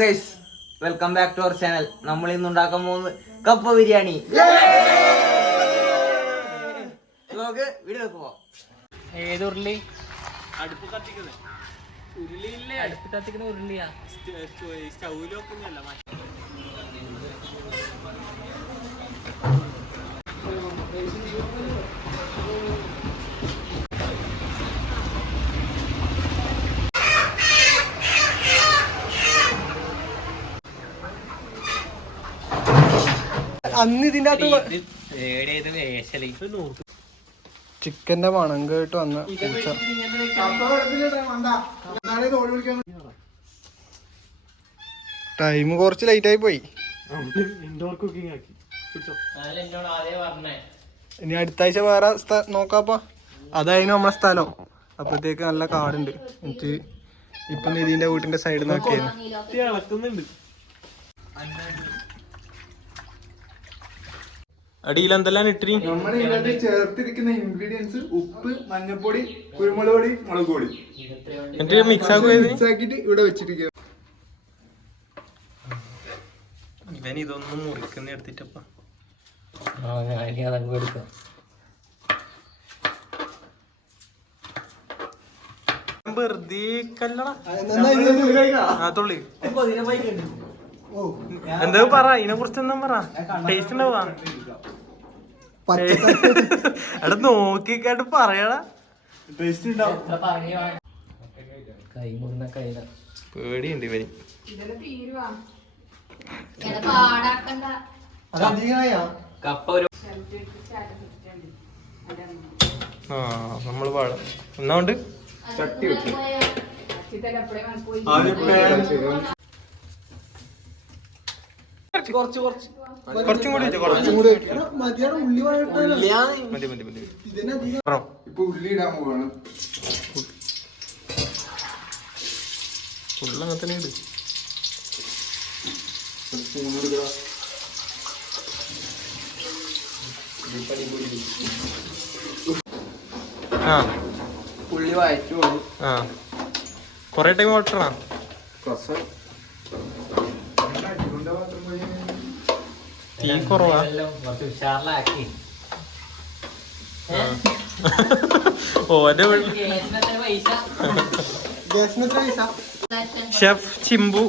Guys welcome back to our channel. നമ്മൾ ഇന്ന് ഉണ്ടാക്കാൻ പോകുന്നത് കപ്പ ബിരിയാണി. നമുക്ക് വീഡിയോ പോവാം. ഏത് ഉരുളി? അടുപ്പ് കത്തിക്കുന്ന ഉരുളിയില്ലേ? അടുപ്പ് കത്തിക്കുന്ന ഉരുളിയാ? സ്റ്റൗവിൽ വെക്കുന്നല്ല. അന്ന് ഇതിന്റെ ചിക്കന്റെ മണം കേട്ട് വന്ന ടൈം കുറച്ച് ലേറ്റ് ആയി പോയി. ഇനി അടുത്ത ആഴ്ച വേറെ നോക്കാപ്പ. അതായിരുന്നു നമ്മളെ സ്ഥലം. അപ്പഴത്തേക്ക് നല്ല കാടുണ്ട്. എനിക്ക് ഇപ്പൊ നിതിന്റെ വീട്ടിന്റെ സൈഡിൽ നോക്കിയായിരുന്നു. അടിയിൽ എന്തെല്ലാം ഇട്ടി നമ്മുടെ ഇതിനകത്ത് ചേർത്തിരിക്കുന്ന ഇൻഗ്രീഡിയൻസ് ഉപ്പ്, മഞ്ഞപ്പൊടി, കുരുമുളക് പൊടി, മുളക് പൊടി എന്നിട്ട് മിക്സ് ആക്കിയിട്ട് ഇവിടെ വെച്ചിരിക്കുക. ഇവൻ ഇതൊന്നും മുറിക്കുന്ന എടുത്തിട്ടപ്പ വെറുതെ കല്ലട തുള്ളി എന്താ പറ ഇതിനെ കുറിച്ച് എന്താ പറ. ടേസ്റ്റ് ഉണ്ടാവാ എടാ നോക്കിക്കാട്ട് പറയടാ. പേടിയുണ്ട് ഇവന്. ആ നമ്മള് പാടാം. ഒന്നാണ്ട് ചട്ടി വെച്ചു. കുറച്ചും കൂടി മതി മതി മതി. ഇപ്പൊ ഉള്ളി ഇടാൻ പോവാണ്. ഫുള്ള് അങ്ങനെ തന്നെ ഇട്. ആ ഉള്ളി വഴറ്റുള്ളൂ. ആ കൊറേ ടൈം ഓട്ടണ. തീ കുറവാ. ഓന്റെ ഷെഫ് ചിമ്പു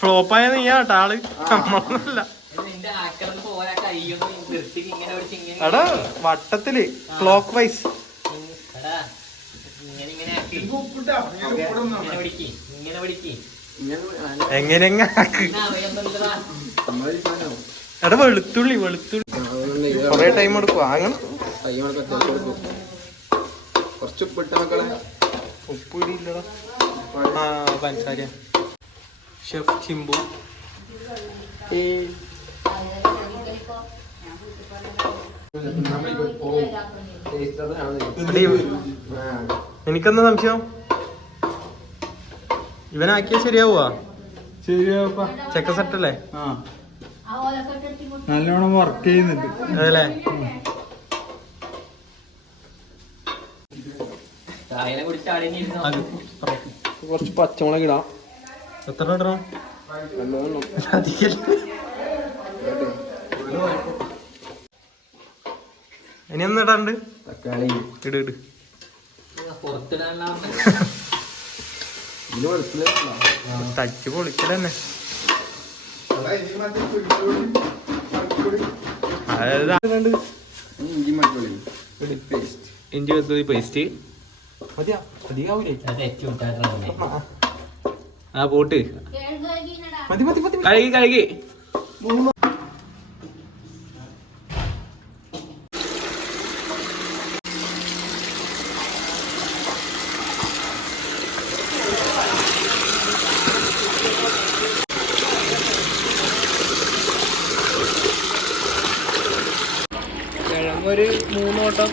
ഫ്ലോപ്പായ നീയാട്ടാ ആള്, നമ്മളൊന്നുമല്ല. എടാ വട്ടത്തില് ക്ലോക്ക് വൈസ് എങ്ങനെ എടാ വെളുത്തുള്ളി കൊറേ ടൈം എടുക്കും. അങ്ങനെ ഉപ്പ് ഇടിയില്ലടാ. ആ പഞ്ചസാര. ഷെഫ് ചിമ്പു എനിക്കെന്താ സംശയം? ഇവനാക്കിയ ശരിയാവുക? ശരിയാപ്പാ. ചെക്ക സെറ്റല്ലേ? നല്ലോണം വർക്ക് ചെയ്യുന്നുണ്ട് അതല്ലേ? കുറച്ച് പച്ചമുളക് ഇടാം. എത്ര ഇടണം? ഇനി ഒന്ന് ഇടാണ്ട് ഇട് ഇട്. തച്ച് പൊളിക്കലന്നെ. ഇഞ്ചി വെളുത്തുള്ളി പേസ്റ്റ്. ആ പോട്ട് കഴുകി ഒരു 3 വട്ടം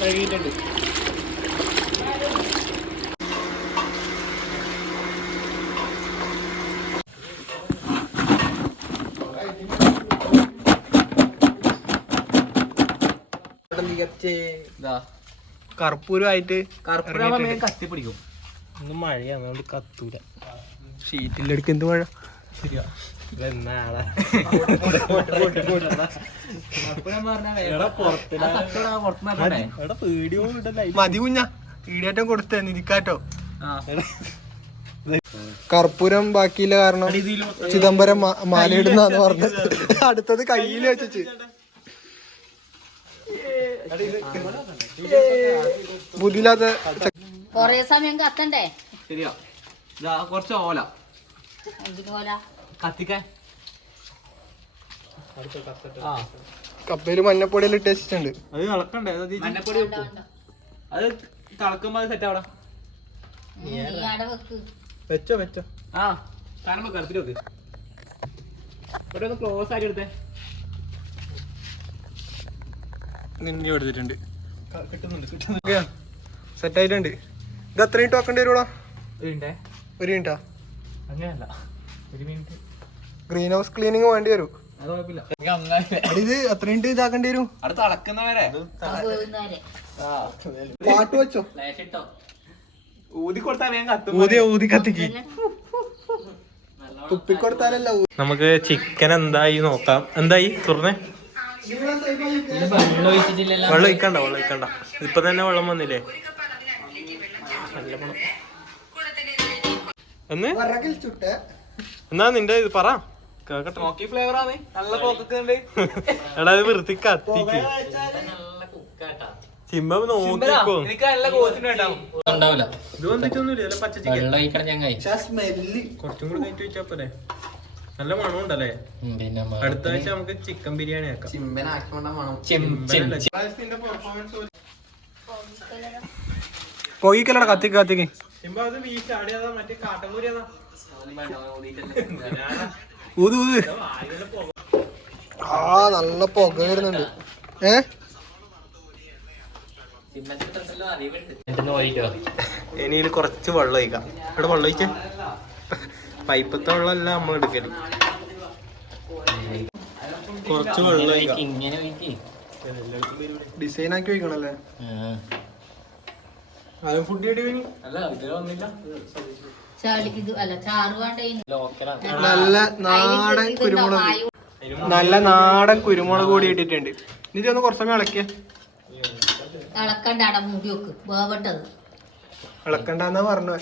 കഴുകിയിട്ടുണ്ട്. കർപ്പൂരമായിട്ട് കർപ്പൂരം കത്തി പിടിക്കും. ഇന്ന് മഴയാണ്, അതുകൊണ്ട് കത്തൂല. ഷീറ്റിലെടുക്ക് എന്ത് മഴ. മതി കുഞ്ഞ ഈടേറ്റം കൊടുത്തേ നിധിക്കാറ്റോ. കർപ്പൂരം ബാക്കിയില്ല കാരണം ചിദംബരം മാലയിടുന്നാന്ന് പറഞ്ഞ് അടുത്തത് കയ്യിൽ വെച്ചു. ബുദ്ധിയില്ലാത്ത കൊറേ സമയം കത്തണ്ടേ? ശരിയാ. കുറച്ച് ഓല കത്തിക്കാൻ. കപ്പയില് മഞ്ഞപ്പൊടിയിൽ ഇട്ട് വെച്ചിട്ടുണ്ട്. അത് കളക്കണ്ടേ? മഞ്ഞപ്പൊടി വെക്കും. അത് തിളക്കുമ്പോ അത് സെറ്റ് ആവടാ. വെച്ചോ വെച്ചോ. ആ കാണുമ്പോ കറുത്തിട്ട് വെക്ക്. ഇവിടെ ഒന്ന് ക്ലോസ് ആയിട്ട് എടുത്തേ. നിന്നെ എടുത്തിട്ടുണ്ട്. സെറ്റ് ആയിട്ടുണ്ട്. ഇത് എത്ര മിനിറ്റ് വെക്കേണ്ടി വരുവാ? ഒരു മിനിറ്റാ? അങ്ങനെയല്ല, 1 മിനിറ്റ്. ഗ്രീൻ ഹൗസ് ക്ലീനിങ് വേണ്ടി വരും. അത് കുഴപ്പമില്ല. ഇത് എത്ര മിനിറ്റ് ഇതാക്കേണ്ടി വരും? അവിടെ തിളക്കുന്നവരെ പാട്ട് വെച്ചോ. ഊതി കൊടുത്താൽ വേഗം കത്തും. ഊതി കത്തിക്ക്. തുപ്പിക്കൊടുത്താലല്ല. നമുക്ക് ചിക്കൻ എന്തായി നോക്കാം. എന്തായി തുറന്നേ? വെള്ളം ഒഴിക്കണ്ട. ഇപ്പൊ തന്നെ വെള്ളം വന്നില്ലേ? എന്ന് എന്നാ നിന്റെ ഇത് പറ കേക്കട്ടെ. സ്മോക്കി ഫ്ലേവർ ആണ്. നല്ല പോക്കുണ്ട്. എടാ ഇത് വൃത്തി കത്തിക്ക്. ചിമ്മ നോക്കിക്കോ. എനിക്ക് നല്ല കോച്ചിന് ഉണ്ടാവും. ഇത് വന്നിട്ടൊന്നുമില്ല. പച്ച ചിക്കൻ സ്മെല്ല് കുറച്ചും കൂടി കഴിഞ്ഞിട്ട് വെച്ചാ പോരെ. നല്ല മണം ഉണ്ടല്ലേ? അടുത്ത ആഴ്ച നമുക്ക് ചിക്കൻ ബിരിയാണി ആക്കാം. പോയിക്കല്ലടാ. കത്തിക്ക്. ചിമ്പ അത് വീശ് ആടിയതാ മറ്റേ കാട്ടമ്പൂരിയതാ. ഊത്. ആ നല്ല പുക വരുന്നുണ്ട്. ഇനി കുറച്ച് വെള്ളം ഒഴിക്കാം. ഇവിടെ വെള്ളം ഒഴിച്ചേ. പൈപ്പത്തെ വെള്ളമല്ല നമ്മൾ എടുക്കല്. കുറച്ച് വെള്ളം ഒഴിക്കാം. ഡിസൈൻ ആക്കി വെക്കണല്ലേ? ആരും ഫുഡ് കിട്ടി. അല്ല ഇത് വന്നില്ല. നല്ല നാടൻ കുരുമുളക് കൂടി ഇട്ടിട്ടുണ്ട്. ഇനി ഒന്ന് കുറച്ച് സമയം ഇളക്കിയ. ഇളക്കണ്ടെന്നാ പറഞ്ഞു.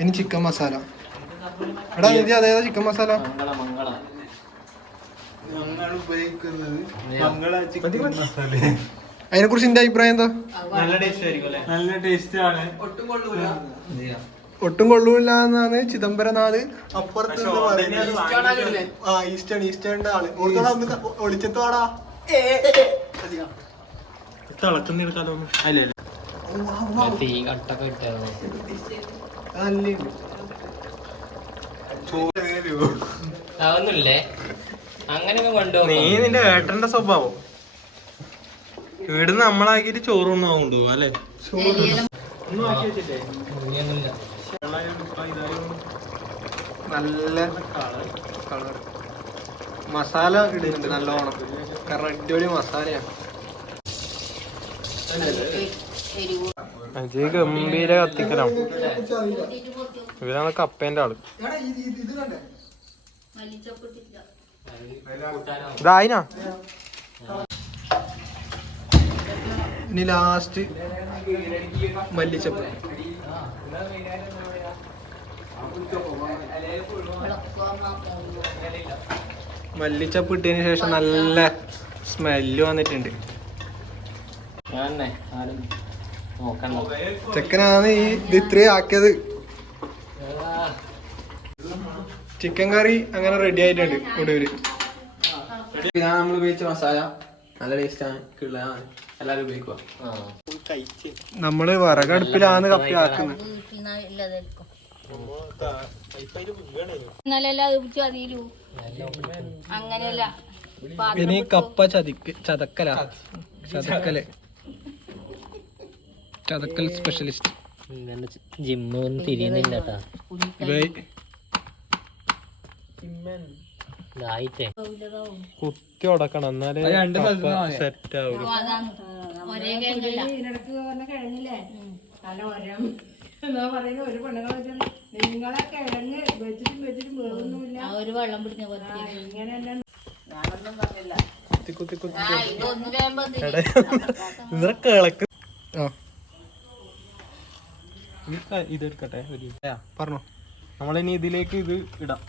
ഇനി ചിക്കൻ മസാല. എടാ നിധി അതേതാ ചിക്കൻ മസാല? അതിനെ കുറിച്ച് എന്റെ അഭിപ്രായം എന്താ? നല്ല ടേസ്റ്റ് ആയിരിക്കും. നല്ല ടേസ്റ്റ് ആണ്. ഒട്ടും കൊള്ളൂല്ല എന്നാണ് ചിദംബരനാഥ് അപ്പുറത്ത് ഈസ്റ്റേണിന്റെ ആള്. ഒളിച്ചെത്തോടാ. തിളക്കുന്നെടുക്കാലോ. അല്ല നീ നിന്റെ ഏട്ടന്റെ സ്വഭാവം ഇവിടുന്ന് നമ്മളാക്കിട്ട് ചോറ് കൊണ്ടുപോകും അല്ലെ? നല്ല കളർ മസാല ഇടുന്നുണ്ട് നല്ലോണം. കാരണം അടിപൊളി മസാലയാണ്. അജയ് ഗംഭീര കത്തിക്കലാണ്. ഇവരാണ് കപ്പേന്റെ ആള്. ഇതായിനാ. ഇനി ലാസ്റ്റ് മല്ലിച്ചപ്പ്. മല്ലിച്ചപ്പ് ഇട്ടതിന് ശേഷം നല്ല സ്മെല്ല് വന്നിട്ടുണ്ട്. ചെക്കനാണ് ഇത് ഇത്രയും ആക്കിയത്. ചിക്കൻ കറി അങ്ങനെ റെഡി ആയിട്ടുണ്ട്. ഒടുവില് ഇതാണ് നമ്മൾ ഉപയോഗിച്ച മസാല. നല്ല ടേസ്റ്റ് ആണ്. കിള്ളാണ്. എല്ലാരും ഉപയോഗിക്കുക. നമ്മള് വിറകടുപ്പിലാണ് കപ്പി ആക്കുന്നത്. അങ്ങനെയല്ല ഇനി കപ്പ ചതക്കൽ സ്പെഷ്യലിസ്റ്റ് ജിമ്മൊന്നും തിരിയുന്നില്ല. കുത്തി ഉടക്കണം എന്നാലേ സെറ്റ് ആവും. അല്ല ഒരം എന്നാ പറയുന്നത് ഒരു പെണ്ണുങ്ങളെ വെച്ചാൽ നിങ്ങളെ കിഴങ്ങ് വെച്ചിട്ടും വേറൊന്നുമില്ല. ആ ഒരു വെള്ളം പിടിഞ്ഞ പോലെ ഇങ്ങനെ തന്നെ ഞാനൊന്നും പറഞ്ഞില്ല. കുത്തി ആ ഇതൊന്ന് വേമ്പോ കിളക്ക്. ഇതെടുക്കട്ടെ പറഞ്ഞോ. നമ്മളിനി ഇതിലേക്ക് ഇത് ഇടാം,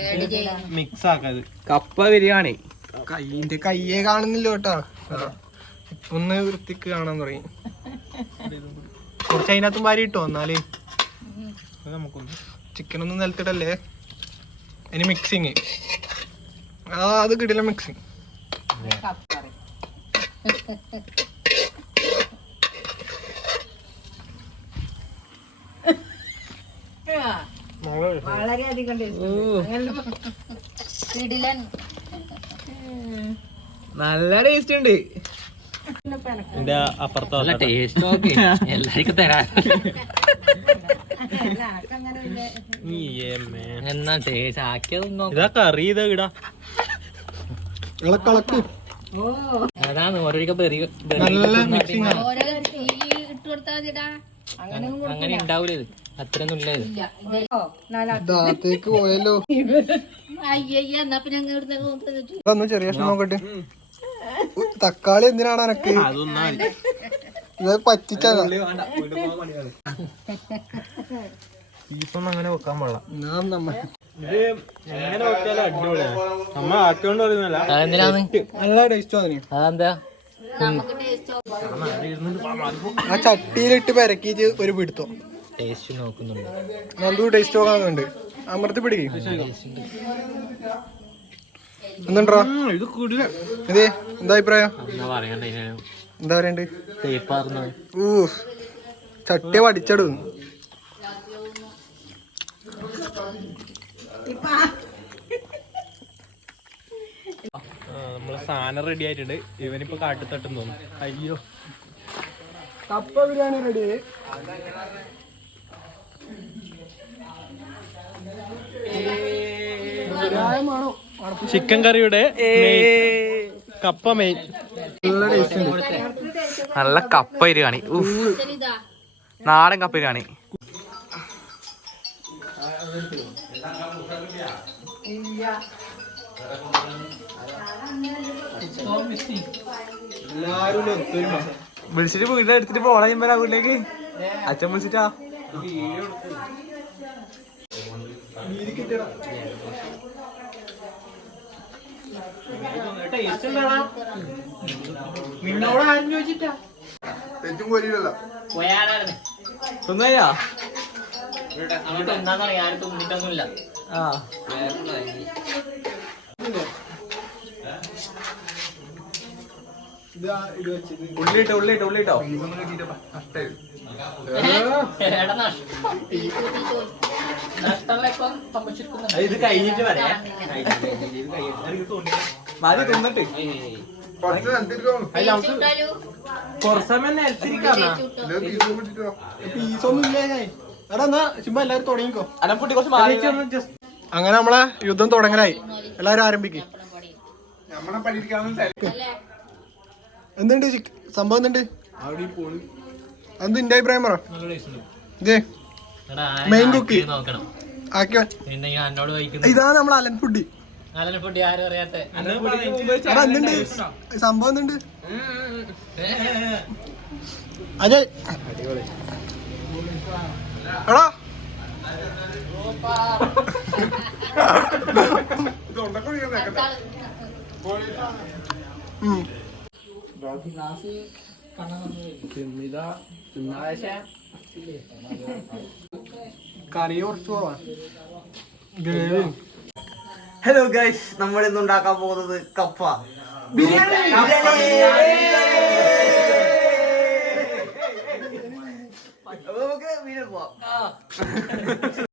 ഏഡ് ചെയ്യണം. മിക്സ് ആക്കാം. കപ്പ ബിരിയാണി. കൈന്റെ കയ്യേ കാണുന്നില്ല കേട്ടാ. ഇപ്പൊ ഒന്ന് വൃത്തിക്ക് കാണാൻ തുടങ്ങി. കുറച്ച് അതിനകത്തും വാരി ഇട്ടോ എന്നാല് നമുക്കൊന്ന് ചിക്കനൊന്നും നിലത്തിടല്ലേ. ഇനി മിക്സിങ്. അത് കിട്ടില്ല മിക്സിങ്. വളരെയധികം ഇടിലൻ നല്ല ടേസ്റ്റ് ഉണ്ട്. ഇതിന്റെ അപ്പുറത്തോ ടേസ്റ്റ് ഓക്കെ എല്ലാവർക്കും തരാം. എന്നാ ടേസ്റ്റ് ആക്കിയത് ഇതാ കറി ഇതാ ഇടാ. കളക്ക്. അതാണ് ഓരോരിക്ക പെറി നല്ല മിക്സിങ് ആണ്. ഓരോ തീ ഇട്ട് കൊടുത്താൽ മതിടാ. അങ്ങനെ ഉണ്ടാവൂല ഇത്. അത്രയൊന്നും ഇല്ല ഇത്. ദാത്തേക്ക് പോയല്ലോ. അയ്യയ്യ എന്നാ പിന്നെ ഞങ്ങൾ ഇവിടുന്ന് ഒന്ന് ചെറിയ കഷ്ണം നോക്കട്ടെ. തക്കാളി എന്തിനാണ് എനക്ക്? ഇത് പറ്റിച്ചാ ബീഫൊന്നും അങ്ങനെ വെക്കാൻ പാടില്ല. നമ്മ ഇത് എങ്ങനെ വെച്ചാലും അടിപൊളിയാണ്. നമ്മ ആക്കിയോണ്ട് പറയുന്നല്ല, അതെന്തിനാന്ന്? നല്ല ടേസ്റ്റ് തോന്നി. അതെന്താ? നമുക്ക് ടേസ്റ്റ് ആ ചട്ടിയിലിട്ട് പെരക്കിച്ച് ഒരു പിടുത്തോ. ടേസ്റ്റ് നോക്കുന്നുണ്ട്. നന്ദു ടേസ്റ്റ് നോക്കാന്നുണ്ട്. അമർത്തി പിടിക്കും. എന്തുണ്ടാ ഇത് കൂടുതൽ ഇതേ എന്താ അഭിപ്രായം? എന്നാ പറയണ്ടേ, എന്താ പറയണ്ട്? തേപ്പാർന്നു. ചട്ടി വടിച്ചെടുക്കും. നമ്മള് സാധനം റെഡി ആയിട്ടുണ്ട്. ഇവനിപ്പോ കാട്ടിത്തട്ടും തോന്നും. അയ്യോ, കപ്പ ബിരിയാണി റെഡി. ചിക്കൻ കറിയുടെ കപ്പ മെയിൻ. നല്ല ടേസ്റ്റ് ഉണ്ട്. നല്ല കപ്പ ബിരിയാണി. ഇതാ നാടൻ കപ്പ ബിരിയാണി. വിളിച്ചിട്ട് വീട്ടിൽ എടുത്തിട്ട് പോണ ചെയ്യുമ്പോ വീട്ടിലേക്ക് അച്ഛൻ വിളിച്ചിട്ടാ. നിന്നോട് ആരും ചോദിച്ചിട്ടാ? തിന്നയ്യാ തിന്നിട്ടൊന്നുമില്ല. ആ ഉള്ളിട്ടോ ഉള്ളിട്ടോ ഉള്ളിട്ടോ. ഇത് കഴിഞ്ഞിട്ട് പറയാം. മതി തിന്നിട്ട് കുറച്ച് സമയം നിലത്തിരിക്കാം. പീസൊന്നും ഇല്ലേ? എടാ എന്നാ ചുമ്മാ എല്ലാരും തുടങ്ങിക്കോ. അനക്കുട്ടി കുറച്ച് മാറി. അങ്ങനെ നമ്മളെ യുദ്ധം തുടങ്ങലായി. എല്ലാരും ആരംഭിക്കും. എന്തുണ്ട് സംഭവം? എന്തുണ്ട്? എന്ത് എന്റെ അഭിപ്രായം പറ. ഇതേ മെയിൻ കുക്കി ആക്കിയോ. ഇതാണ് നമ്മളെ അലൻ ഫുഡ്. എടാ എന്തുണ്ട് സംഭവം? എന്തുണ്ട് അജയ്? എടാ കറി കുറച്ച് കുറവാ. ഗ്രേവി. ഹലോ ഗൈസ്, നമ്മൾ ഇന്ന് ഉണ്ടാക്കാൻ പോകുന്നത് കപ്പ ബിരിയാണി. നമുക്ക് വീട്ടിൽ പോവാം.